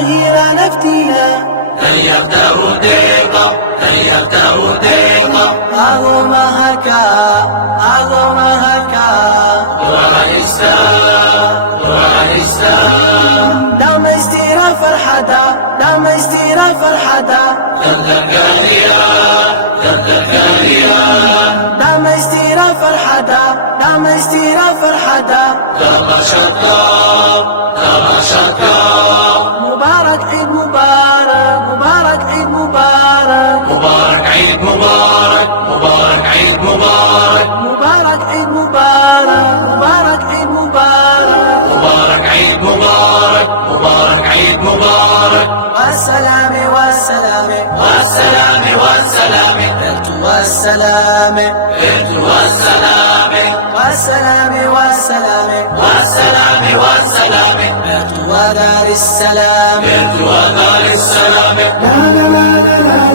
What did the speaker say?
هنا نفتينا أن يغتروا ديقا أن يغتروا ديقا اللهم هكا اللهم هكا دعاء الإسلام دعاء الإسلام دام استيرا فرحدا دام استيرا فرحدا تذكريا تذكريا دام استيرا فرحدا دام استيرا فرحدا تبشرتا تبشرتا مبارك عيد مبارك مبارك عيد مبارك مبارك عيد مبارك مبارك عيد مبارك مبارك عيد مبارك مبارك عيد مبارك مبارك عيد مبارك مبارك عيد مبارك والسلام والسلام والسلام والسلام والسلام والسلام والسلام والسلام والسلام والسلام ودار السلام ودار السلام لا لا لا لا